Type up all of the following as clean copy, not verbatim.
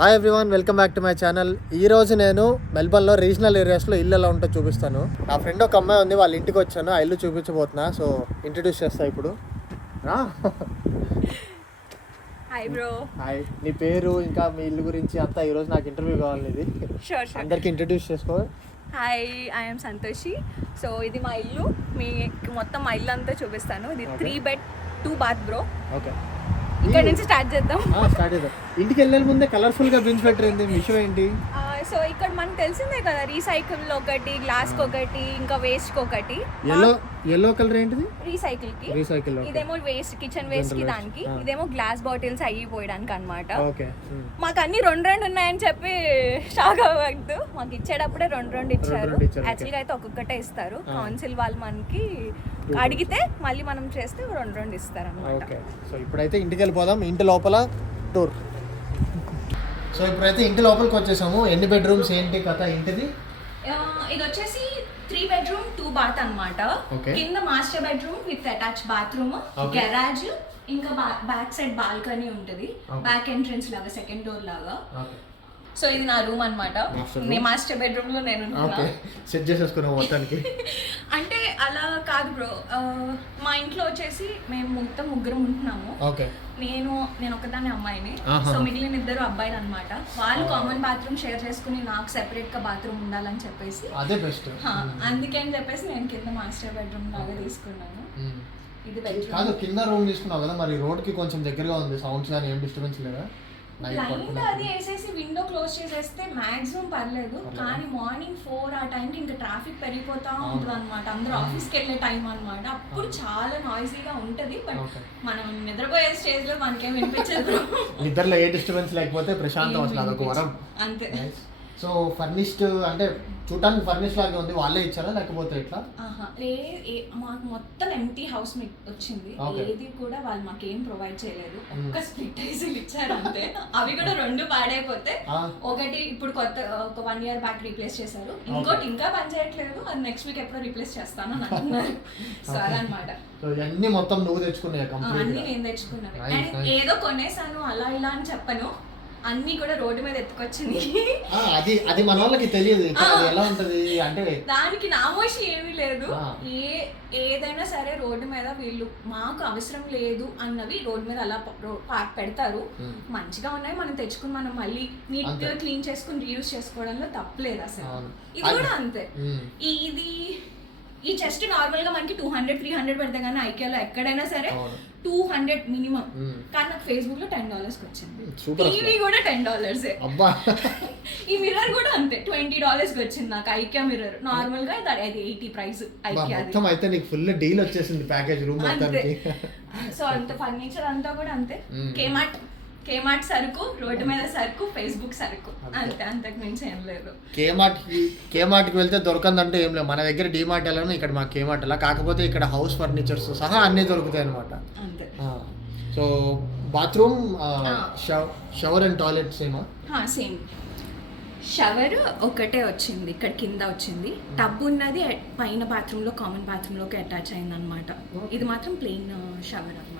Hi everyone, welcome back to my channel. ఈరోజు నేను మెల్బర్న్లో regional ఏరియాస్లో ఇల్లు ఎలా ఉంటుందో చూపిస్తాను. నా ఫ్రెండ్ ఒక అమ్మాయి ఉంది, వాళ్ళ ఇంటికి వచ్చాను, ఆ ఇల్లు చూపించబోతున్నా. సో ఇంట్రడ్యూస్ చేస్తా ఇప్పుడు. Hi bro. హాయ్, నీ పేరు ఇంకా మీ ఇల్లు గురించి అంతా ఈరోజు నాకు ఇంటర్వ్యూ కావాలి ఇది. అందరికి ఇంట్రడ్యూస్ చేసుకో. Hi, I'm Santoshi. సో ఇది మా ఇల్లు, మొత్తం మా ఇల్లు అంతా చూపిస్తాను. ఇది 3 bed 2 bath బ్రో. ఓకే, ఇక్కడ నుంచి స్టార్ట్ చేద్దాం. ఇంటికి వెళ్ళే ముందే కలర్ఫుల్ గా బిన్స్ పెట్టింది విషయం ఏంటి? సో ఇక్కడ మనకు తెలిసిందే కదా, రీసైకిల్ ఒకటి, గ్లాస్ కి ఒకటి, ఇంకా వేస్ట్ కి ఒకటి. ఎల్లో కలర్ ఏంటిది? రీసైకిల్ కి. ఇదేమో వేస్ట్, కిచెన్ వేస్ట్ కి దానికి. ఇదేమో గ్లాస్ బాటిల్స్ అయ్యి పోయడానికి అనమాట. మాకు అన్ని రెండు ఉన్నాయని చెప్పి షాక్ అవ్వద్దు, మాకు ఇచ్చేటప్పుడే రెండు ఇచ్చారు. యాక్చువల్గా అయితే ఒక్కొక్కటే ఇస్తారు. కౌన్సిల్ వాళ్ళు మనకి అడిగితే మళ్ళీ మనం చేస్తే రెండు ఇస్తారు అనమాట. సో ఇప్పుడైతే ఇంటికి వెళ్ళిపోదాం. ఇంటి లోపల టూర్. సో ఇప్పుడైతే ఇంటి లోపలికి వచ్చేసాము. ఎన్ని బెడ్రూమ్స్ ఏంటి కథ ఇంటిది? ఇది వచ్చేసి 3 bedroom 2 bath అన్నమాట. కింద master bedroom with attach bathroom, garage, ఇంకా బ్యాక్ సైడ్ బాల్కనీ ఉంటుంది. బ్యాక్ ఎంట్రన్స్ లాగా, సెకండ్ డోర్ లాగా. సో ఇది నా రూమ్ అన్నమాట. మాస్టర్ బెడ్రూమ్ లో నేను సెట్ చేసేసుకున్నాం మొత్తానికి. అంటే అలా కాదు బ్రో, మా ఇంట్లో వచ్చేసి మేము మొత్తం ముగ్గురం ఉంటున్నాము. నేను ఒకదాన్ని అమ్మాయిని, సో మిగిలిన 2 అబ్బాయిలు అన్నమాట. వాళ్ళు కామన్ బాత్రూమ్ షేర్ చేసుకుని నాకు సెపరేట్ గా బాత్రూమ్ ఉండాలని చెప్పేసి అదే బెస్ట్. అందుకని చెప్పేసి నేను కింద మాస్టర్ బెడ్రూమ్ లాగా తీసుకున్నాను. ఇది బెడ్రూమ్ కాదు, కింద రూమ్ తీసుకున్నావు కదా, మరి రోడ్ కి కొంచెం దగ్గరగా ఉంది, సౌండ్స్ కానీ ఏం డిస్టర్బెన్స్ లేదా? లైన్ అది వేసేసి విండో క్లోజ్ చేసేస్తే మాక్సిమం పర్లేదు, కానీ మార్నింగ్ 4 ఆ టైంకి ఇంకా ట్రాఫిక్ పెరిగిపోతా ఉంటుంది అనమాట. అందరూ ఆఫీస్కి వెళ్ళే టైం అనమాట. అప్పుడు చాలా నాయిసీగా ఉంటది. బట్ మనం నిద్రపోయే స్టేజ్ లో మనకేం వినిపించదు. నిద్రలో ఏ డిస్టర్బెన్స్ లేకపోతే ప్రశాంతం అసలు అదొక వరం. అంతే. సో ఫర్నిష్డ్ అంటే చూడటానికి ఫర్నిష్ లాగా ఉంది, వాళ్ళే ఇచ్చారా లేకపోతే ఎట్లా? మాకు మొత్తం ఎంటీ హౌస్ వచ్చింది. ఏది కూడా వాళ్ళు మాకు ఏం ప్రొవైడ్ చేయలేదు. ఒక్క స్ప్లిట్ ఐసీలు ఇచ్చారు అంతే. అవి కూడా 2 పాడైపోతే, ఒకటి ఇప్పుడు కొత్త ఒక 1 year బ్యాక్ రీప్లేస్ చేశారు, ఇంకోటి ఇంకా పని చేయట్లేదు, అది నెక్స్ట్ వీక్ ఎప్పుడో రీప్లేస్ చేస్తాను అని అంటున్నారు. సో అదనమాట. అన్ని మొత్తం నువ్వు తెచ్చుకున్నాయి? అన్ని నేను తెచ్చుకున్నాను. అండ్ ఏదో కొనేసాను అలా ఇలా అని చెప్పను, అన్ని కూడా రోడ్డు మీద ఎత్తుకొచ్చింది. అది మన వాళ్ళకి తెలియదు ఎలా ఉంటది అంటే. దానికి నామోషి ఏమీ లేదు. ఏదైనా సరే రోడ్డు మీద వీళ్ళు మాకు అవసరం లేదు అన్నవి రోడ్డు మీద అలా పెడతారు. మంచిగా ఉన్నాయి, మనం తెచ్చుకుని మనం మళ్ళీ నీట్ గా క్లీన్ చేసుకుని రీయూజ్ చేసుకోవడంలో తప్పలేదు అసలు. ఇది కూడా అంతే. ఈ చెస్ట్ నార్మల్ గా మనకి 200-300 పెడతా, కానీ ఐకియాలో ఎక్కడైనా సరే 200 మినిమం. కానీ నాకు ఫేస్బుక్ లో $10 వచ్చింది. టీవీ కూడా $10. ఈ మిర్రర్ కూడా అంతే, $20 వచ్చింది నాకు. ఐకియా మిర్రర్ నార్మల్ గా అది 80 ప్రైస్. ఐకియా అయితే నీకు ఫుల్ డీల్ వచ్చేసింది ప్యాకేజ్ రూమ్ మొత్తానికి. సో అంత ఫర్నిచర్ అంతా కూడా అంతే. కేమార్ట్ సరుకు, రోడ్డు మీద సరుకు, ఫేస్బుక్ సరుకు, అంతే, అంతకు మించి ఏం లేదు. కేమార్ట్కి వెళ్తే దొరకందంటే ఏం లేదు. మన దగ్గర డిమార్ట్ ఎలానో ఇక్కడ మా కేమార్ట్ అలా, కాకపోతే ఇక్కడ హౌస్ ఫర్నిచర్స్ సహా అన్నీ దొరుకుతాయి అనమాట. అంతే. So bathroom, shower and toilet సేమా? సేమ్. షవర్ ఒకటే వచ్చింది, ఇక్కడ కింద వచ్చింది. టబ్ ఉన్నది పైన బాత్రూంలో, కామన్ బాత్రూంలోకి అటాచ్ అయింది అనమాట. ఇది మాత్రం ప్లెయిన్ షవర్ అనమాట.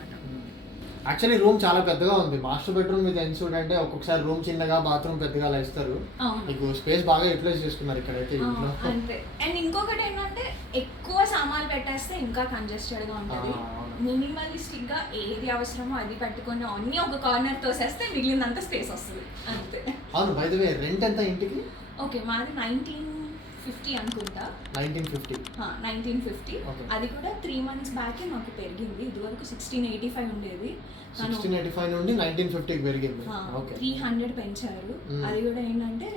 యాక్చువల్లీ రూమ్ చాలా పెద్దగా ఉంది. మాస్టర్ బెడ్రూమ్ విత్ ఎన్సూడ్ అంటే ఒక్కొక్కసారి రూమ్ చిన్నగా, బాత్రూమ్ పెద్దగా అలా ఇస్తారు. మీకు స్పేస్ బాగా యూటిలైజ్ చేసుకున్నారు ఇక్కడైతే ఇంట్లో. అంతే. అండ్ ఇంకొకటి ఏంటంటే, ఎక్కువ సామాన్లు పెట్టేస్తే ఇంకా కంజెస్టెడ్ గా ఉంటుంది. మినిమలిస్టిక్ గా ఏది అవసరమో అది పెట్టుకొని అన్ని ఒక కార్నర్ తోసేస్తే మిగిలినంత స్పేస్ వస్తుంది. అంతే. అవును, బై ది వే రెంట్ ఎంత ఇంటికి? ఓకే, మాది 1950 అనుకుంటా. 1950. అది కూడా 3 months బ్యాక్ మాకు పెరిగింది. ఇదివరకు 1685 ఉండేది. 1685 నుండి 1950కి పెరిగింది. 300 పెంచారు. అది కూడా ఏంటంటే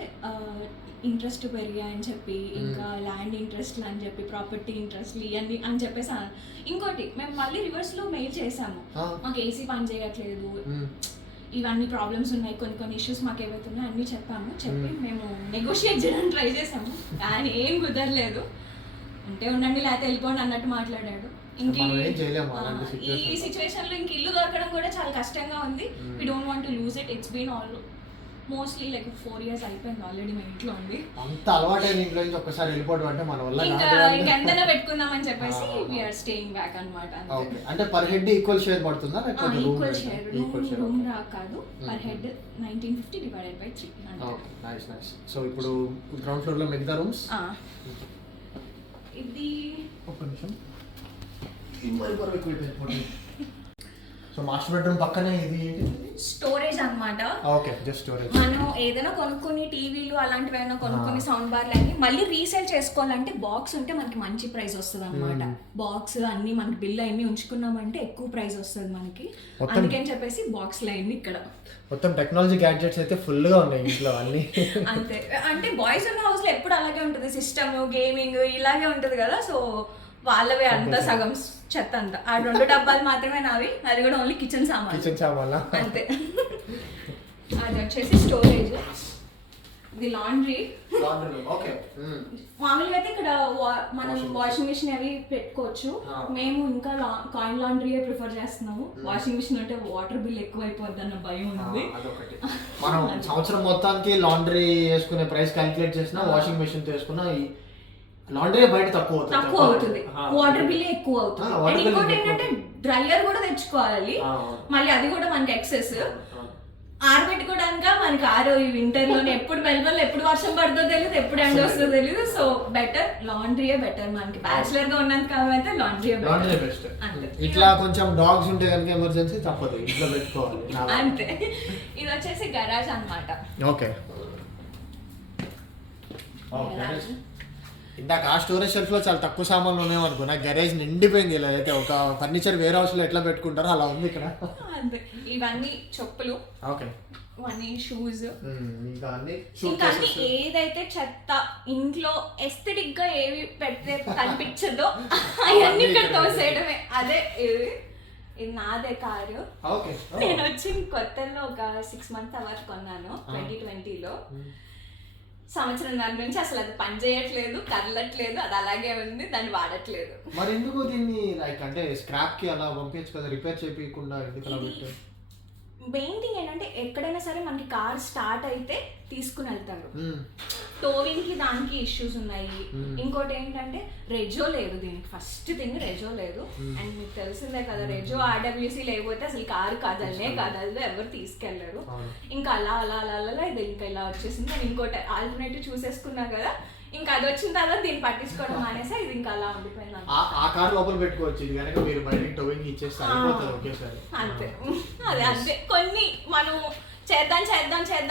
ఇంట్రెస్ట్ పెరిగాయని చెప్పి, ఇంకా ల్యాండ్ ఇంట్రెస్ట్ అని చెప్పి, ప్రాపర్టీ ఇంట్రెస్ట్ ఇవన్నీ అని చెప్పేసి. ఇంకోటి, మేము మళ్ళీ రివర్స్ లో మెయిల్ చేసాము, మాకు ఏసీ పని చేయట్లేదు, ఇవన్నీ ప్రాబ్లమ్స్ ఉన్నాయి, కొన్ని ఇష్యూస్ మాకు ఏవైతే ఉన్నాయో అన్నీ చెప్పి మేము నెగోషియేట్ చేయడానికి ట్రై చేసాము, కానీ ఏం కుదరలేదు. ఉంటే ఉండండి లేకపోతే వెళ్ళిపోండి అన్నట్టు మాట్లాడాడు. ఈ సిచ్యువేషన్ లో ఇంక ఇల్లు దొరకడం కూడా చాలా కష్టంగా ఉంది. We don't want to lose it. It's been mostly like 4 years అయిపోయింది ఆల్రెడీ మా ఇంట్లో ఉంది. అంత అలవాటైన ఇంట్లో నుంచి ఒక్కసారి వెళ్ళిపోవడం అంటే మన వల్ల ఇంకా ఎంతైనా పెట్టుకుందామని చెప్పేసి వీఆర్ స్టేయింగ్ బ్యాక్ అనమాట. అంటే పర్ హెడ్ ఈక్వల్ షేర్ పడుతుందా లేకపోతే ఈక్వల్ షేర్ రూమ్ రా కాదు, per head 1950 divided by 3. Okay nice nice. So ఇప్పుడు గ్రౌండ్ ఫ్లోర్ లో మిగతా రూమ్స్ ఇది ఒక్క నిమిషం. సో మాస్టర్ బెడ్రూమ్ పక్కనే ఇది స్టోరేజ్ అన్నమాట. Okay just storage. మనం ఏదైనా కొనుక్కొని టీవీలు అలాంటివి ఏమైనా కొనుక్కొని సౌండ్ బార్లు అన్ని మళ్ళీ రీసేల్ చేసుకోవాలంటే బాక్స్ ఉంటే మనకి మంచి ప్రైస్ వస్తుంది అనమాట. బాక్స్ అన్ని మనకి బిల్ అన్ని ఉంచుకున్నామంటే ఎక్కువ ప్రైస్ వస్తుంది మనకి. అందుకని చెప్పేసి బాక్స్ లైన్ ఇక్కడ మొత్తం టెక్నాలజీ గ్యాడ్జెట్స్ అయితే ఫుల్ గా ఉన్నాయి ఇంట్లో అన్ని. అంతే, అంటే బాయ్స్ ఉన్న హౌస్ లో ఎప్పుడు అలాగే ఉంటుంది, సిస్టమ్ గేమింగ్ ఇలాగే ఉంటుంది కదా. సో వాళ్ళవే అంతా సగం చెత్త అంతా. ఆ 2 డబ్బాలు మాత్రమే నావి, అది కూడా ఓన్లీ కిచెన్ సామాన్ అంతే. అది వచ్చేసి స్టోరేజ్, ఇది లాండ్రీ. మామూలుగా అయితే ఇక్కడ మనం వాషింగ్ మిషన్ అవి పెట్టుకోవచ్చు. మేము ఇంకా కాయిన్ లాండ్రీయే ప్రిఫర్ చేస్తున్నాము. వాషింగ్ మిషన్ అంటే వాటర్ బిల్ ఎక్కువ అయిపోద్ది అన్న భయం ఉంది. మనం సంవత్సరం మొత్తానికి లాండ్రీ వేసుకునే ప్రైస్ క్యాలిక్యులేట్ చేసినా వాషింగ్ మిషన్ తీసుకున్నా లాండ్రీ బయట తక్కువ అవుతుంది, వాటర్ బిల్ ఎక్కువ అవుతుంది. అండ్ ఇంకోటి ఏంటంటే డ్రైయర్ కూడా తెచ్చుకోవాలి, మళ్ళీ అది కూడా మనకి ఎక్సెస్. ఆరబెట్టుకోవడానికి మనకి ఈ వింటర్ లోనే ఎప్పుడు మెల్బల్ ఎప్పుడు వర్షం పడుతుందో తెలియదు, ఎప్పుడు ఎండ వస్తుందో తెలియదు. సో బెటర్ లాండ్రీయే బెటర్ మనకి. బ్యాచిలర్ గా ఉన్నంత కాబట్టి లాండ్రీయే బెస్ట్. ఇట్లా కొంచెం డాగ్స్ ఉంటే కనుక ఎమర్జెన్సీ తప్పదు ఇంట్లో పెట్టుకోవాలి అంతే. ఇది వచ్చేసి గరాజ్ అన్నమాట. ఓకే ఇందాక ఆ స్టోరేజ్ షెల్ఫ్ లో చాలా తక్కువ సామాన్లు ఉన్నాయి అనుకో, నాకు గరేజ్ నిండిపోయింది. ఇలా అయితే ఒక ఫర్నిచర్ వేర్ హౌస్ లో ఎట్లా పెట్టుకుంటారో అలా ఉంది ఇక్కడ. ఇవన్నీ చెప్పులు, ఓకే ఇవన్నీ షూస్, ఇంకా అన్ని ఏదైతే చెత్త ఇంట్లో ఎస్థెటిక్ గా ఏవి పెడితే కనిపించదో అవన్నీ ఇక్కడ తోసేయడమే. అదే ఇది నాదే కారు. నేను వచ్చి కొత్తలో ఒక 6 months అవర్స్ కొన్నాను 2020లో. సంవత్సరం నుంచి అసలు అది పని చేయట్లేదు, కదలట్లేదు, అది అలాగే ఉంది, దాన్ని వాడట్లేదు. మరి ఎందుకు దీన్ని లైక్ అంటే స్క్రాప్ కి అలా పంపించచ్చు కదా, రిపేర్ చేయకుండా ఎందుకు అలా పెట్టారు? మెయిన్ థింగ్ ఏంటంటే ఎక్కడైనా సరే మనకి కార్ స్టార్ట్ అయితే తీసుకుని వెళ్తారు. టోవింగ్ కి దానికి ఇష్యూస్ ఉన్నాయి. ఇంకోటి ఏంటంటే రెజో లేదు దీనికి, ఫస్ట్ థింగ్ రెజో లేదు. అండ్ మీకు తెలిసిందే కదా, రెజో RWC లేకపోతే అసలు కారు కదలదు, ఎవరు తీసుకెళ్లరు. ఇంకా అలా అలా అలా అలా ఇది ఇంకా ఇలా వచ్చేసింది. నేను ఇంకోటి ఆల్టర్నేటివ్ చూసేసుకున్నా కదా, ఇంకా అది వచ్చిన తర్వాత దీన్ని పట్టించుకోవడం అనేసి ఇది ఇంకా అలా ఉండిపోయింది. ఆ కార్ లోపల పెట్టుకోవచ్చు, ఇది కనుక మీరు బయట టోవింగ్ ఇచ్చేస్తారు ఒకేసారి. అంతే, అదే అంతే. కొన్ని మనం చేద్దాం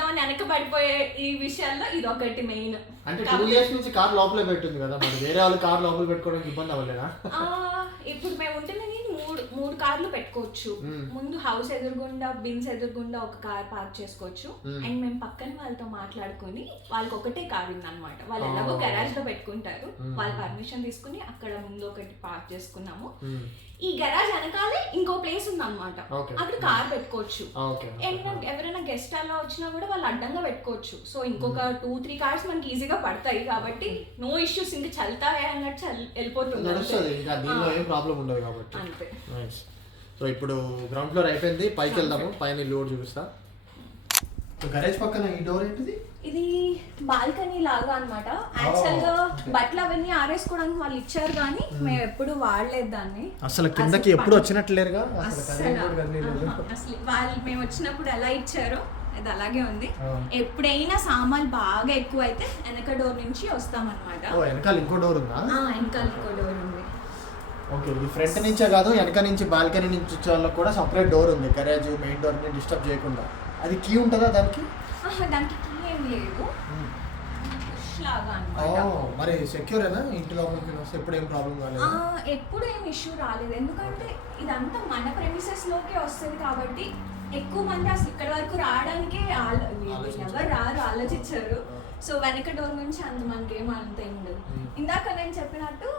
అని వెనక పడిపోయే ఈ విషయాల్లో ఇది ఒకటి మెయిన్. అంటే 2 years నుంచి కార్ లోపలే పెట్టింది కదా, మరి వేరే వాళ్ళు కార్ లోపల పెట్టుకోవడానికి ఇబ్బంది అవ్వలేదా? ఇప్పుడు మేము ఉంటున్నది మూడు కార్లు పెట్టుకోవచ్చు. ముందు హౌస్ ఎదురుగుండా బిన్స్ ఎదురుగుండా ఒక కార్ పార్క్ చేసుకోవచ్చు. అండ్ మేము పక్కన వాళ్ళతో మాట్లాడుకుని వాళ్ళకి ఒకటే కార్ ఉంది అనమాట. వాళ్ళు ఎలాగో గరాజ్ లో పెట్టుకుంటారు, వాళ్ళ పర్మిషన్ తీసుకుని అక్కడ ముందు ఒకటి పార్క్ చేసుకున్నాము. ఈ గరాజ్ వెనకాలే ఇంకో ప్లేస్ ఉంది అనమాట, అక్కడ కార్ పెట్టుకోవచ్చు. ఎవరైనా గెస్ట్ అలా వచ్చినా కూడా వాళ్ళు అడ్డంగా పెట్టుకోవచ్చు. సో ఇంకొక 2-3 కార్స్ మనకి ఈజీగా పడతాయి కాబట్టి నో ఇష్యూస్. ఇంకా చల్తాయా అన్నట్టు వెళ్ళిపోతుంది, అంతే. సో ఇప్పుడు గ్రౌండ్ ఫ్లోర్ అయిపోయింది, పైకి వెళ్దాము. పైన ఇల్లు కూడా చూపిస్తా. గరేజ్ పక్కన ఈ డోర్ ఏంటిది? ఇది బాల్కనీ లాగా అన్నమాట. యాక్చువల్ గా బట్టలు అవన్నీ ఆరేసుకోవడానికి వాళ్ళు ఇచ్చారు కానీ మేము ఎప్పుడు వాడలేదు దాన్ని. అసలు కిందకి ఎప్పుడు వచ్చినట్లేరుగా అసలు వాళ్ళు మేము వచ్చినప్పుడు ఎలా ఇచ్చారో అది అలాగే ఉంది. ఎప్పుడైనా సామాన్లు బాగా ఎక్కువ అయితే వెనక డోర్ నుంచి వస్తామన్నమాట. వెనకాల ఇంకో డోర్ ఉందా? వెనకాల ఇంకో డోర్ ఉంది. ఓకే, ఇది ఫ్రంట్ నుంచే కాదు వెనక నుంచి బాల్కనీ నుంచి వచ్చే వాళ్ళకి కూడా సపరేట్ డోర్ ఉంది. గరేజ్ మెయిన్ డోర్ ని డిస్టర్బ్ చేయకుండా. అది కీ ఉంటుందా దానికి? దానికి కీ ఏం లేదు, మరి సెక్యూరేనా? ఇంటి లోపలికి వస్తే ఎప్పుడు ఏం ప్రాబ్లం కాలేదు? ఎప్పుడు ఏం ఇష్యూ రాలేదు. ఎందుకంటే ఇదంతా మన ప్రెమిసెస్ లోకే వస్తుంది కాబట్టి ఎక్కువ మంది అసలు ఇక్కడ వరకు రావడానికి ఎవరు రారు, ఆలోచించారు. సో వెనక డోర్ నుంచి అంత మనకి ఏం అంత ఏం ఉండదు. ఇందాక నేను చెప్పినట్టు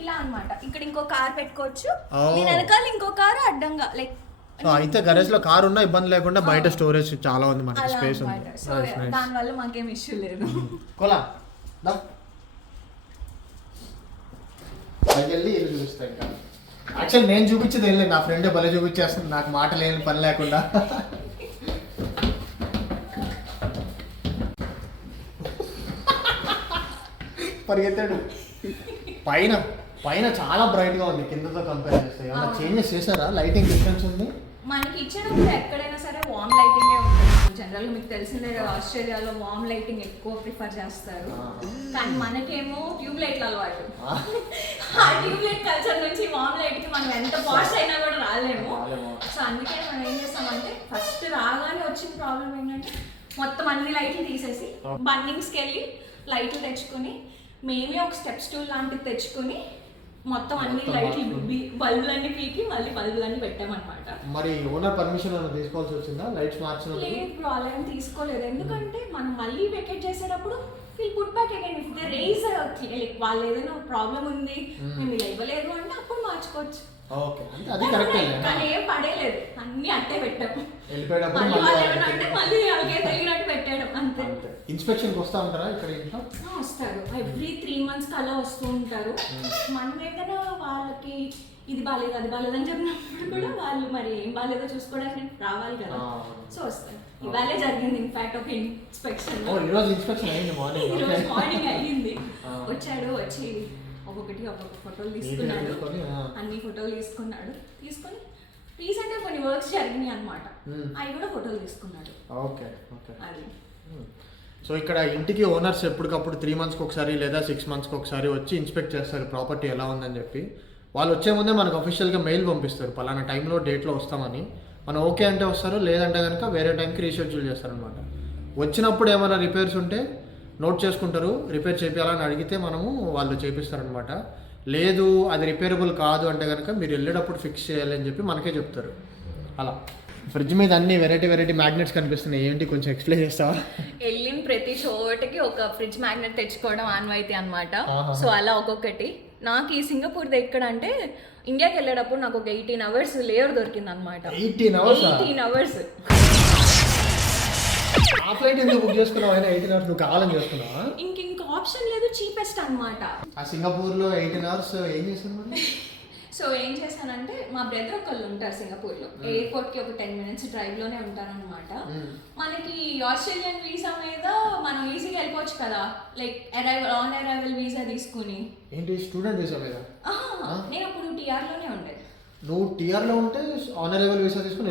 ఇలా అన్నమాట, ఇక్కడ ఇంకో కార్ పెట్టుకోవచ్చు, నేను వెనకాల ఇంకో కారు అడ్డంగా లైక్. అయితే గరేజ్ లో కార్ ఉన్నా ఇబ్బంది లేకుండా బయట స్టోరేజ్ చాలా ఉంది, మనకి స్పేస్ ఉంది. సో దాని వల్ల మాకేం ఇష్యూ లేదు. కోలా వెళ్ళి ఇల్లు చూపిస్తా. ఇంకా యాక్చువల్ నేను చూపించేది ఏం లేదు, నా ఫ్రెండ్ భలే చూపించేస్తుంది నాకు మాట లేని పని లేకుండా. పరిగెత్తాడు. పైన పైన చాలా బ్రైట్ గా ఉంది కిందతో కంపేర్ చేస్తే. ఏమైనా చేంజెస్ చేశారా? లైటింగ్ డిఫరెన్స్ ఉంది మనకి ఇచ్చేటప్పుడు ఎక్కడైనా సరే వామ్ లైటింగే ఉంటుంది. జనరల్గా మీకు తెలిసిందే కదా, ఆస్ట్రేలియాలో వామ్ లైటింగ్ ఎక్కువ ప్రిఫర్ చేస్తారు. కానీ మనకేమో ట్యూబ్ లైట్లు అలవాటు. ఆ ట్యూబ్ లైట్ కల్చర్ నుంచి వామ్ లైట్ కి మనం ఎంత పాష్ అయినా కూడా రాలేము. సో అందుకే మనం ఏం చేస్తామంటే ఫస్ట్ రాగానే వచ్చిన ప్రాబ్లం ఏంటంటే మొత్తం అన్ని లైట్లు తీసేసి బన్నింగ్స్కి వెళ్ళి లైట్లు తెచ్చుకొని మేమే ఒక స్టెప్ స్టూల్ లాంటిది తెచ్చుకొని మొత్తం అన్ని లైట్లు బల్బులన్నీ పీకి మళ్ళీ బల్బులన్నీ పెట్టామన్నమాట. మరి ఓనర్ పర్మిషన్ ఏమైనా తీసుకోవాల్సి వచ్చిందా లైట్స్ మార్చినప్పుడు? లేదు, అలా ఏం తీసుకోలేదు. ఎందుకంటే మనం మళ్ళీ వెకేట్ చేసేటప్పుడు fill put back again. If they raise like వాళ్ళు ఏదైనా ప్రాబ్లం ఉంది మేము ఇలా ఇవ్వలేదు అంటే అప్పుడు మార్చుకోవచ్చు. ఓకే, అంటే అది కరెక్టే. కానీ ఏం పడేలేదు, అన్ని అట్టే పెట్టాము. వెళ్ళిపోయేటప్పుడు మళ్ళీ అలాగే తెలియనట్టు పెట్టాడు అంతే. ఇన్స్పెక్షన్కి వస్తూ ఉంటారా ఇక్కడ ఇంట్లో? వస్తారు, ఎవ్రీ 3 months అలా వస్తూ ఉంటారు. మనం ఏదైనా వాళ్ళకి ఇది బాగాలేదు అది బాగాలేదు అని చెప్పినప్పుడు కూడా వాళ్ళు మరి ఏం బాగాలేదో చూసుకోవడానికి రావాలి కదా. సో వస్తారు. ఇవాళే జరిగింది ఇన్ఫాక్ట్ ఒక ఇన్స్పెక్షన్. ఈరోజు ఇన్స్పెక్షన్ అయింది మార్నింగ్ అయ్యింది. వచ్చాడు, వచ్చి ఒక్కొక్కటి ఒక్కొక్క ఫోటోలు తీసుకున్నాడు, అన్ని ఫోటోలు తీసుకున్నాడు. తీసుకొని రీసెంట్ గా కొన్ని వర్క్స్ జరిగినాయి అన్నమాట, అవి కూడా ఫోటోలు తీసుకున్నాడు. Okay okay. అది సో ఇక్కడ ఇంటికి ఓనర్స్ ఎప్పటికప్పుడు 3 monthsకి ఒకసారి లేదా 6 monthsకి ఒకసారి వచ్చి ఇన్స్పెక్ట్ చేస్తారు ప్రాపర్టీ ఎలా ఉందని చెప్పి. వాళ్ళు వచ్చే ముందే మనకు అఫీషియల్గా మెయిల్ పంపిస్తారు, పలానా టైంలో డేట్లో వస్తామని. మనం ఓకే అంటే వస్తారు, లేదంటే కనుక వేరే టైంకి రీషెడ్యూల్ చేస్తారనమాట. వచ్చినప్పుడు ఏమైనా రిపేర్స్ ఉంటే నోట్ చేసుకుంటారు, రిపేర్ చేయాలని అడిగితే మనము వాళ్ళు చేపిస్తారనమాట. లేదు అది రిపేరబుల్ కాదు అంటే కనుక మీరు వెళ్ళేటప్పుడు ఫిక్స్ చేయాలి అని చెప్పి మనకే చెప్తారు. అలా ఫ్రిడ్జ్ మీద అన్ని వెరైటీ మ్యాగ్నెట్స్ కనిపిస్తున్నాయి, ఏంటి కొంచెం ఎక్స్ప్లెయిన్ చేస్తావా? వెళ్ళిన ప్రతి చోటకి ఒక ఫ్రిడ్జ్ మ్యాగ్నెట్ తెచ్చుకోవడం ఆన్వాయితీ అనమాట. సో అలా ఒక్కొక్కటి. నాకు ఈ సింగపూర్ ఎక్కడ అంటే ఇండియాకి వెళ్ళేటప్పుడు నాకు ఒక 18 hours లేయర్ దొరికింది అనమాట. 18 hours. ఆ ఫ్లైట్ ఎందుకు బుక్ చేసుకున్నావు? 18 hours నువ్వు కావాలని చేసుకున్నావా? ఇంక ఆప్షన్ లేదు, చీపెస్ట్ అనమాట. ఆ సింగపూర్లో 18 hours ఏం చేస్తున్నావు? సో ఏం చేశానంటే మా బ్రదర్ ఒకళ్ళు ఉంటారు సింగపూర్లో, ఎయిర్పోర్ట్కి ఒక 10 minutes డ్రైవ్లోనే ఉంటారనమాట. మనకి ఆస్ట్రేలియన్ వీసా మీద మనం ఈజీగా వెళ్ళిపోవచ్చు కదా, లైక్ ఆన్ అరైవల్ వీసా తీసుకుని. ఏంటి స్టూడెంట్ వీసా మీద? నేను అప్పుడు టీఆర్లోనే ఉండేది. నువ్వు టీఆర్లో ఉంటే ఆనరైవల్ వీసా తీసుకుని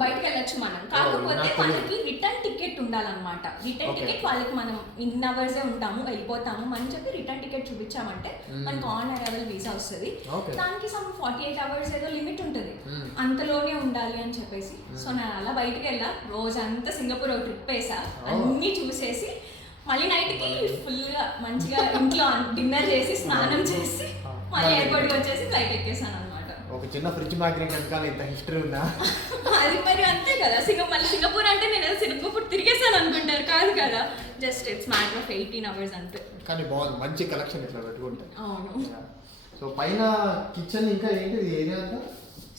బయటకు వెళ్ళొచ్చు మనం. కాకపోతే మనకి రిటర్న్ టికెట్ ఉండాలన్నమాట. రిటర్న్ టికెట్ వాళ్ళకి మనం ఇన్ అవర్సే ఉంటాము వెళ్ళిపోతాము అని చెప్పి రిటర్న్ టికెట్ చూపించామంటే మనకు ఆన్ అరైవల్ వీసా వస్తుంది. దానికి సమ్ 48 hours ఏదో లిమిట్ ఉంటుంది, అంతలోనే ఉండాలి అని చెప్పేసి. సో నేను అలా బయటకు వెళ్ళా, రోజంతా సింగపూర్ ఒక ట్రిప్ వేసా, అన్ని చూసేసి మళ్ళీ నైట్కి ఫుల్గా మంచిగా ఇంట్లో డిన్నర్ చేసి స్నానం చేసి మళ్ళీ ఎయిర్పోర్ట్కి వచ్చేసి ఫ్లైట్ ఎక్కేసాను అనమాట. ఒక చిన్న ఫ్రిడ్జ్ మ్యాగ్నెట్ వెనకాల ఇంత హిస్టరీ ఉందా? అది మరి అంతే కదా. మళ్ళీ సింగపూర్ అంటే నేను సింగపూర్ తిరిగేసాను అనుకుంటారు, కాదు కదా. Just it's matter of 18 hours అంతే. కానీ బాగుంది, మంచి కలెక్షన్ ఇట్లా పెట్టుకుంటే. అవును. సో పైన కిచెన్ ఇంకా ఏంటి ఏరియా అంతా?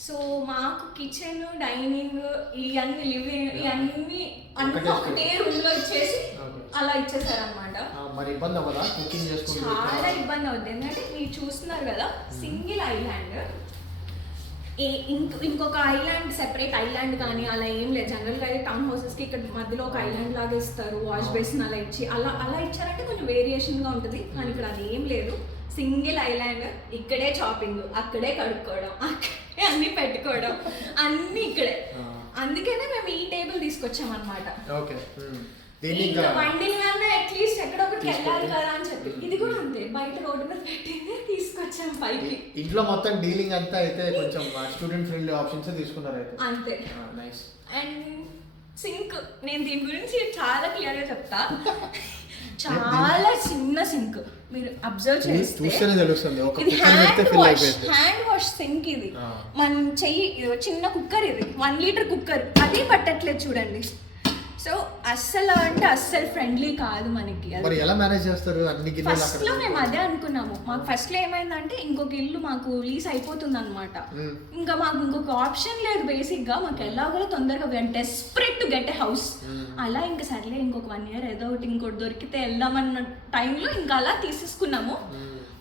సో మాకు కిచెన్, డైనింగ్, ఇవన్నీ లివింగ్, ఇవన్నీ అన్నీ ఒకటే రూమ్ లో ఇచ్చేసి అలా ఇచ్చేసారనమాట. మరి ఇబ్బంది అవ్వదా కుకింగ్ చేసుకుంటే? చాలా ఇబ్బంది అవుతుంది. ఎందుకంటే మీరు చూస్తున్నారు కదా, సింగిల్ ఐలాండ్, ఇంకొక ఐలాండ్ సెపరేట్ ఐలాండ్ కానీ అలా ఏం లేదు. జనరల్గా అయితే టౌన్ హౌసెస్కి ఇక్కడ మధ్యలో ఒక ఐలాండ్ లాగా ఇస్తారు, వాష్ బేసిన్ అలా ఇచ్చి అలా ఇచ్చారంటే కొంచెం వేరియేషన్గా ఉంటుంది. కానీ ఇక్కడ అది ఏం లేదు, సింగిల్ ఐలాండ్. ఇక్కడే షాపింగ్, అక్కడే కడుక్కోవడం, అక్కడే అన్ని పెట్టుకోవడం, అన్ని ఇక్కడే. అందుకనే మేము ఈ టేబుల్ తీసుకొచ్చామన్నమాట. వండిన అట్లీస్ట్ ఎక్కడ ఒకటి వెళ్ళాలి కదా అని చెప్పి ఇది కూడా అంతే, బయట రోడ్డు మీద పెట్టింది తీసుకొచ్చాం పైకి. ఇంట్లో మొత్తం డీలింగ్ అంతా అయితే కొంచెం స్టూడెంట్ ఫ్రెండ్లీ ఆప్షన్స్ తీసుకున్నారు అయితే. అంతే. నైస్. అండ్ సింక్, నేను దీని గురించి చాలా క్లియర్ గా చెప్తా. చాలా చిన్న సింక్, మీరు అబ్జర్వ్ చేస్తే హ్యాండ్ వాష్ సింక్. ఇది మన చెయ్యి చిన్న కుక్కర్, ఇది 1 liter కుక్కర్, అది పట్టట్లేదు చూడండి. సో అస్సలు అంటే అస్సలు ఫ్రెండ్లీ కాదు మనకి. ఎలా మేనేజ్ చేస్తారు? ఫస్ట్ లో మేము అదే అనుకున్నాము. మాకు ఫస్ట్ లో ఏమైందంటే ఇంకొక ఇల్లు మాకు లీజ్ అయిపోతుంది అనమాట. ఇంకా మాకు ఇంకొక ఆప్షన్ లేదు బేసిక్ గా. మాకు ఎలాగో తొందరగా desperate to get a house. అలా ఇంకా సర్లే ఇంకొక 1 year ఏదో ఒకటి ఇంకోటి దొరికితే వెళ్దామన్న టైంలో ఇంకా అలా తీసేసుకున్నాము.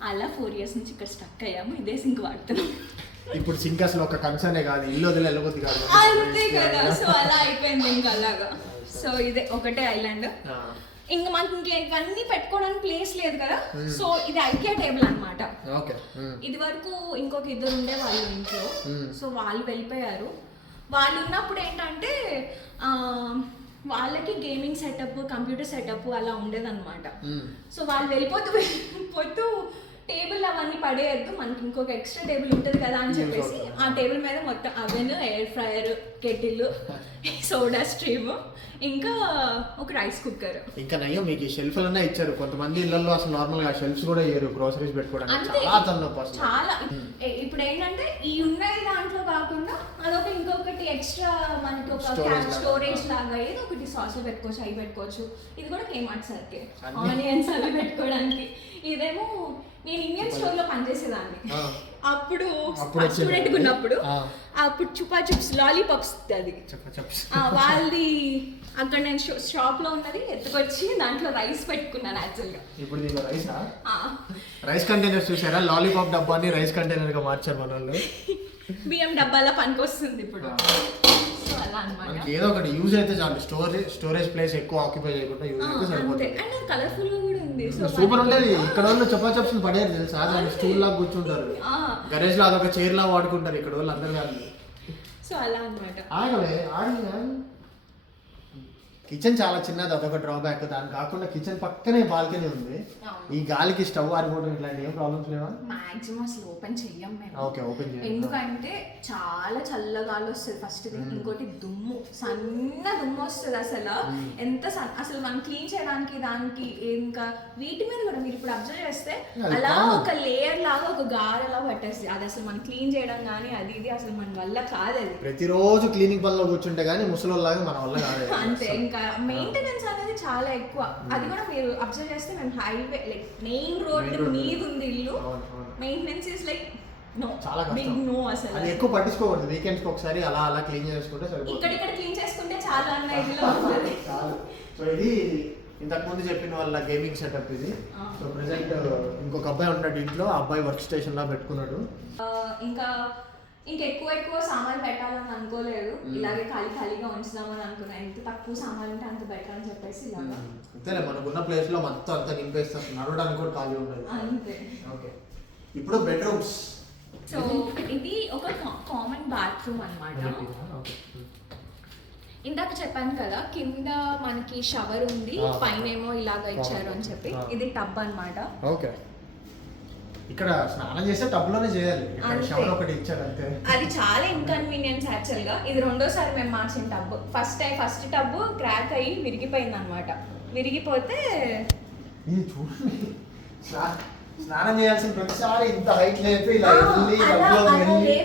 అలా 4 years నుంచి ఇక్కడ స్టక్ అయ్యాము, ఇదే సింక్ వాడుతున్నాం. ఇప్పుడు సింక్ అసలు ఒక కన్సర్నే కాదు, ఇల్లు వదిలి వెళ్ళబోద్ది కాదు, అంతే కదా. సో అలా అయిపోయింది ఇంకా అలాగా. సో ఇదే ఒకటే ఐలాండ్. ఇంకా మనకి ఇంకేవన్నీ పెట్టుకోవడానికి ప్లేస్ లేదు కదా, సో ఇది ఐకియా టేబుల్ అన్నమాట. ఓకే. ఇది వరకు ఇంకొక ఇద్దరు ఉండే వాళ్ళు ఇంట్లో, సో వాళ్ళు వెళ్ళిపోయారు. వాళ్ళు ఉన్నప్పుడు ఏంటంటే వాళ్ళకి గేమింగ్ సెటప్, కంప్యూటర్ సెటప్ అలా ఉండేదన్నమాట. సో వాళ్ళు వెళ్ళిపోతూ టేబుల్ అవన్నీ పడేయద్దు, మనకి ఇంకొక ఎక్స్ట్రా టేబుల్ ఉంటుంది కదా అని చెప్పేసి ఆ టేబుల్ మీద మొత్తం oven, air fryer, kettle, soda stream, ఇంకా ఒక రైస్ కుక్కర్. ఇంకా నయ్యో మీకు షెల్ఫ్లనే ఇచ్చారు. కొంతమంది ఇళ్లలో అసలు నార్మల్ గా షెల్ఫ్స్ కూడా ఇయ్యరు గ్రోసరీస్ పెట్టుకోవడానికి. చాలా తలనొప్పి. చాలా ఇప్పుడు ఏంటంటే ఈ ఉన్నాయి దాంట్లో కాకుండా అదొక ఇంకొకటి ఎక్స్ట్రా మనకి ఒక స్టోరేజ్ లాగా ఏదో ఒకటి సాస్ పెట్టుకోవచ్చు, అవి పెట్టుకోవచ్చు. ఇది కూడా కేమార్ట్ సర్కే ఆనియన్స్ అవి పెట్టుకోవడానికి. ఇదేమో నేను ఇండియన్ స్టోర్ లో పనిచేసేదాన్ని అప్పుడు స్టూడెంట్ ఉన్నప్పుడు. అప్పుడు చుపా చిప్స్ లాలీపాప్స్ అది వాళ్ళది అక్కడ నేను షాప్ లో ఉన్నది ఎత్తుకొచ్చి దాంట్లో రైస్ పెట్టుకున్నాను యాక్చువల్ గా. ఇప్పుడు రైస్ కంటైనర్స్ చూసారా, లాలీపాప్ డబ్బాని రైస్ కంటైనర్ గా మార్చారు మన వాళ్ళు. బియ్యం డబ్బాలా పనికొస్తుంది ఇప్పుడు. మనకి ఏదో ఒకటి యూజ్ అయితే చాలు, స్టోరేజ్ ప్లేస్ ఎక్కువ ఆక్యుపై చేయకుండా యూజ్ అయితే సరిపోతుంది. అండ్ కలర్ఫుల్ గా కూడా ఉంది, సూపర్ ఉండేది. ఇక్కడ వాళ్ళు చపా చప్స్ పడేది తెలుసా, స్టూల్ లాగా కూర్చుంటారు, గరేజ్ లో అదొక చైర్ లా వాడుకుంటారు ఇక్కడ వాళ్ళు అందరు కాదు. సో అలా అన్నమాట. కిచెన్ చాలా చిన్నది, అదొక డ్రాబ్యాక్. దాని కాకుండా కిచెన్ పక్కనే బాల్కనీ ఉంది. ఈ గాలికి స్టవ్ ఆరిపోవడం ఇట్లాంటి ఏం ప్రాబ్లమ్స్ లేవా? మాక్సిమం అసలు ఓపెన్ చెయ్యం మేము. ఓకే, ఓపెన్ చేయం. ఎందుకంటే చాలా చల్ల గాలి వస్తుంది ఫస్ట్ థింగ్. ఇంకోటి దుమ్ము, సన్న దుమ్ము వస్తుంది అసలు. ఎంత అసలు మనం క్లీన్ చేయడానికి దానికి ఇంకా వీటి మీద కూడా మీరు ఇప్పుడు అబ్జర్వ్ చేస్తే అలా ఒక లేయర్ లాగా ఒక గారెలా పట్టేస్తుంది. అది అసలు మనం క్లీన్ చేయడం కానీ అది ఇది అసలు మన వల్ల కాదు. అది ప్రతిరోజు క్లీనింగ్ పనిలో కూర్చుంటే కానీ ముసలోళ్ళలాగా మన వల్ల కాదు. అంతే, ఇంకా మెయింటెనెన్స్ అనేది చాలా ఎక్కువ. అది కూడా మీరు అబ్జర్వ్ చేస్తే మేము హైవే లైక్ మెయిన్ రోడ్ మీద ఉంది ఇల్లు. Maintenance is like no, big no. అసలు అది ఎక్కువ పట్టించుకోకూడదు. వీకెండ్స్ ఒకసారి అలా అలా క్లీన్ చేసుకుంటే సరిపోతుంది. ఇక్కడ క్లీన్ చేసుకుంటే చాలా అన్న ఇదిలో ఉంటుంది. సో ఇది ఇంతకు ముందు చెప్పిన వాళ్ళ గేమింగ్ సెటప్ ఇది. సో ప్రెసెంట్ ఇంకొక అబ్బాయి ఉన్నాడు ఇంట్లో, ఆ అబ్బాయి వర్క్ స్టేషన్ లా పెట్టుకున్నాడు. ఇంకా ఎక్కువ సామాన్లు పెట్టాలని అనుకోలేదు, ఇలాగే ఖాళీగా ఉంచుదామని అనుకున్నా. ఎంత తక్కువ సామాన్లు ఉంటే అంత బెటర్ అని చెప్పేసి ఇలాగా. అంతేలే, మనకున్న ప్లేస్ లో మొత్తం అంతా నింపేస్తాం, నడవడానికి కూడా ఖాళీ ఉండదు. అంతే. ఓకే, ఇప్పుడు బెడ్రూమ్స్. సో ఇది ఒక కామన్ బాత్రూమ్ అన్నమాట. ఇందాక చెప్పాను కదా కింద మనకి షవర్ ఉంది, పైన ఏమో ఇలాగ ఇచ్చారు అని చెప్పి. ఇది టబ్ అన్నమాట. ఓకే, ఇక్కడ స్నానం చేస్తే టబ్ లోనే చేయాలి, షవర్ ఒకటి ఇచ్చారు అంతే. అది చాలా ఇన్కన్వీనియన్స్ యాక్చువల్ గా. ఇది రెండోసారి మేము మార్చిన టబ్. ఫస్ట్ టబ్ క్రాక్ అయ్యి విరిగిపోయింది అన్నమాట. విరిగిపోతే ఇది చూడండి, స్నానం చేయాల్సిన ప్రతిసారి ఇంత హైట్ లేపి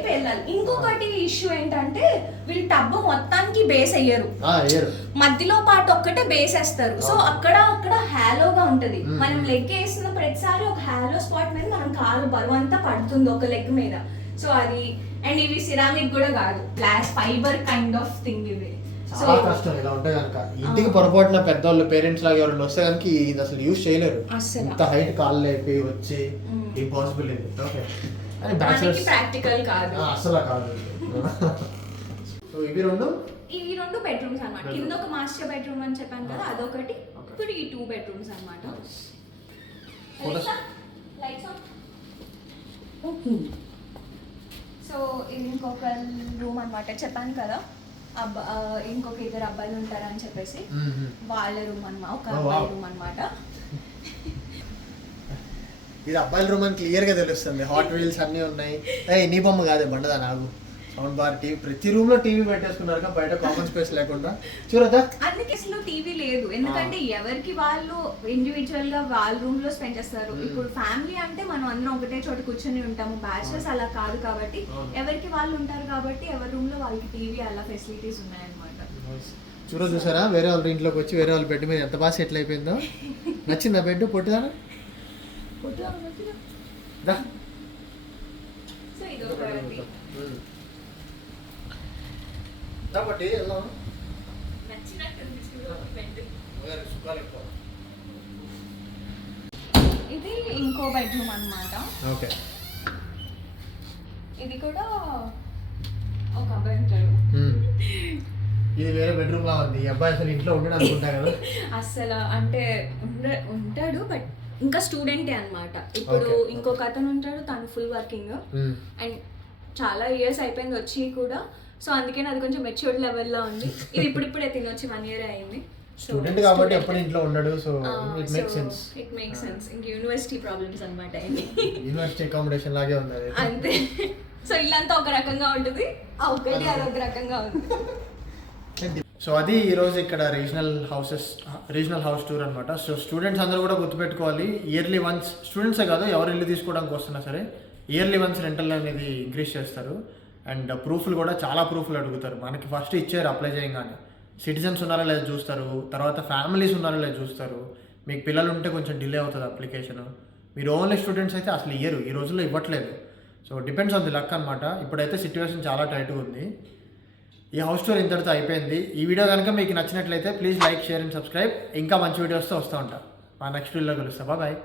వెళ్ళాలి. ఇంకొకటి ఇష్యూ ఏంటంటే వీళ్ళు టబ్ మొత్తానికి బేస్ అయ్యారు, మధ్యలో పాటు ఒక్కటే బేస్ వేస్తారు. సో అక్కడ హ్యాలోగా ఉంటది. మనం లెగ్ వేసిన ప్రతిసారి ఒక హ్యాలో స్పాట్ మీద మనం కాలు బరువు అంతా పడుతుంది ఒక లెగ్ మీద. సో అది అండ్ ఇవి సిరామిక్ కూడా కాదు, glass fibre kind of thing ఇవి. చాలా కష్టం ఇలా ఉంటే కనుక. ఇంటికి పొరపాటున పెద్దవాళ్ళు పేరెంట్స్ లాగా ఎవరైనా వస్తే కనుక ఇది అసలు యూజ్ చేయలేరు. ఇంత హైట్ కాళ్ళు లేపి వచ్చి ఇంపాసిబుల్ ఇది. ఓకే, అని బ్యాచిలర్స్ ప్రాక్టికల్ కాదు, అసలు కాదు. సో ఇవి రెండు బెడ్రూమ్స్ అన్నమాట. కింద ఒక మాస్టర్ బెడ్రూమ్ అని చెప్పాను కదా, అదొకటి. ఇప్పుడు ఈ 2 బెడ్రూమ్స్ అన్నమాట. సో ఇది ఇంకొక రూమ్ అన్నమాట. చెప్పాను కదా ఇంకొక ఇద్దరు అబ్బాయిలు ఉంటారని చెప్పేసి, వాళ్ళ రూమ్ అన్నమాట. ఒక అబ్బాయి రూమ్ అన్నమాట. ఇది అబ్బాయిల రూమ్ అని క్లియర్ గా తెలుస్తుంది. హాట్ వీల్స్ అన్ని ఉన్నాయి. నీ బొమ్మ కాదే బండదా నాకు. సౌండ్ బార్, టీవీ, ప్రతి రూమ్ లో టీవీ పెట్టేసుకున్నారు బయట కామన్ స్పేస్ లేకుండా. చూడదా అన్ని కేసులో టీవీ లేదు, ఎందుకంటే ఎవరికి వాళ్ళు ఇండివిజువల్ గా వాళ్ళ రూమ్ లో స్పెండ్ చేస్తారు. ఇప్పుడు ఫ్యామిలీ అంటే మనం అందరం ఒకటే చోట కూర్చొని ఉంటాము. బ్యాచిలర్స్ అలా కాదు కాబట్టి ఎవరికి వాళ్ళు ఉంటారు కాబట్టి ఎవరి రూమ్ లో వాళ్ళకి టీవీ అలా ఫెసిలిటీస్ ఉన్నాయన్నమాట. చూసారా వేరే వాళ్ళ ఇంట్లోకి వచ్చి వేరే వాళ్ళ బెడ్ మీద ఎంత బాగా సెటిల్ అయిపోయిందో. నచ్చిందా బెడ్? పొట్టిదారా? సో ఇది ఇది ఇంకో బెడ్రూమ్ అన్నమాట. ఓకే, ఇది కూడా ఒక అబ్బాయి ఉంటాడు. ఇది వేరే బెడ్రూమ్ లా ఉంది. ఈ అబ్బాయి అసలు ఇంట్లో ఉండడు అనుకుంటా కదా. అసలు అంటే ఉంటాడు బట్ ఇంకా స్టూడెంటే అన్నమాట. ఇప్పుడు ఇంకొక అతను ఉంటాడు, తను ఫుల్ వర్కింగ్ అండ్ చాలా ఇయర్స్ అయిపోయింది వచ్చి కూడా. సో అందుకే అది కొంచెం మెచ్యూర్డ్ లెవెల్లో ఉంది. ఇది ఇప్పుడిప్పుడే తినొచ్చి 1 year అయింది. స్టూడెంట్ కాబట్టి ఎప్పుడు ఇంట్లో ఉండడు. So it makes sense. It makes sense. ఇంక యూనివర్సిటీ ప్రాబ్లమ్స్ అన్నమాట. యూనివర్సిటీ అకామిడేషన్ లాగే ఉంది అది. అంతే. సో ఇల్లంతా ఒక రకంగా ఉంటుంది, ఒకటి అదొక రకంగా ఉంది. సో అది ఈరోజు ఇక్కడ రీజనల్ హౌస్ టూర్ అనమాట. సో స్టూడెంట్స్ అందరూ కూడా గుర్తుపెట్టుకోవాలి, ఇయర్లీ వన్స్, స్టూడెంట్సే కాదు ఎవరు ఇల్లు తీసుకోవడానికి వస్తున్నా సరే ఇయర్లీ వన్స్ రెంటల్ అనేది ఇంక్రీజ్ చేస్తారు. అండ్ ప్రూఫ్లు కూడా చాలా ప్రూఫ్లు అడుగుతారు. మనకి ఫస్ట్ ఇచ్చారు అప్లై చేయగానే, సిటిజన్స్ ఉన్నారా లేదా చూస్తారు, తర్వాత ఫ్యామిలీస్ ఉన్నారా లేదా చూస్తారు. మీకు పిల్లలు ఉంటే కొంచెం డిలే అవుతుంది అప్లికేషన్. మీరు ఓన్లీ స్టూడెంట్స్ అయితే అసలు ఇయ్యరు, ఈ రోజుల్లో ఇవ్వట్లేదు. So depends on the luck అనమాట. ఇప్పుడైతే సిచ్యువేషన్ చాలా టైట్గా ఉంది. ఈ హౌస్ టూర్ ఇంతటితో అయిపోయింది. ఈ వీడియో కనుక మీకు నచ్చినట్లయితే please like, share and subscribe. ఇంకా మంచి వీడియోస్తో వస్తూ ఉంటా. మా నెక్స్ట్ వీడియోలో కలుస్తా. బాయ్.